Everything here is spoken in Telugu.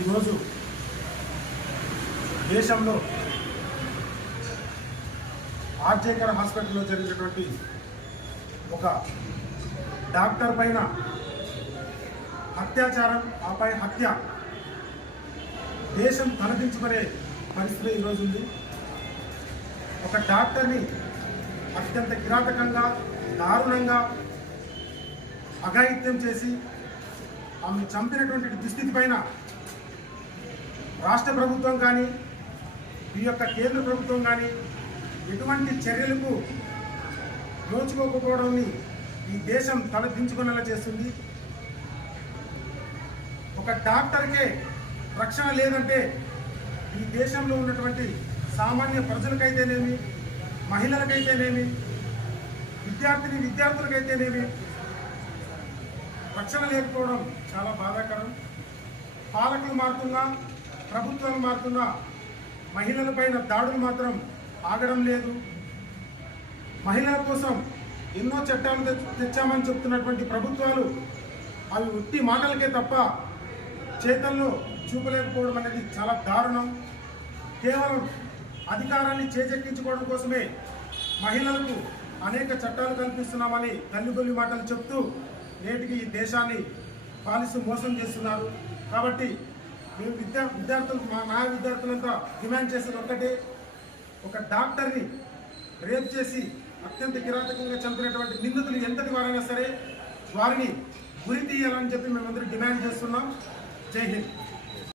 ఈరోజు దేశంలో ఆర్జేకర్ హాస్పిటల్లో జరిగినటువంటి ఒక డాక్టర్ పైన అత్యాచారం ఆపై హత్య దేశం తలదించుకునే పరిస్థితి ఈరోజు ఉంది. ఒక డాక్టర్ని అత్యంత కిరాతకంగా దారుణంగా అఘాయిత్యం చేసి ఆమె చంపినటువంటి దుస్థితి పైన రాష్ట్ర ప్రభుత్వం కానీ ఈ యొక్క కేంద్ర ప్రభుత్వం కానీ ఎటువంటి చర్యలకు నోచుకోకపోవడాన్ని ఈ దేశం తలదించుకునేలా చేస్తుంది. ఒక డాక్టర్కే రక్షణ లేదంటే ఈ దేశంలో ఉన్నటువంటి సామాన్య ప్రజలకైతేనేమి మహిళలకైతేనేమి విద్యార్థిని విద్యార్థులకైతేనేమి రక్షణ లేకపోవడం చాలా బాధాకరం. పాలకులు మారుతున్నా ప్రభుత్వాలు మారుతున్నా మహిళలపైన దాడులు మాత్రం ఆగడం లేదు. మహిళల కోసం ఎన్నో చట్టాలు తెచ్చామని చెప్తున్నటువంటి ప్రభుత్వాలు అవి ఉట్టి మాటలకే తప్ప చేతల్లో చూపలేకపోవడం అనేది చాలా దారుణం. కేవలం అధికారాన్ని చేజెక్కించుకోవడం కోసమే మహిళలకు అనేక చట్టాలు కల్పిస్తున్నామని తల్లిగొల్లి మాటలు చెప్తూ నేటికి ఈ దేశాన్ని పాలిస్తూ మోసం చేస్తున్నారు. కాబట్టి మేము విద్యా విద్యార్థులు మా నా విద్యార్థులంతా డిమాండ్ చేసేది ఒక్కటే. ఒక డాక్టర్ని రేప్ చేసి అత్యంత కిరాతకంగా చంపినటువంటి నిందితులు ఎంతటి వారైనా సరే వారిని గురి తీయాలని చెప్పి మేమందరూ డిమాండ్ చేస్తున్నాం. జై హింద్.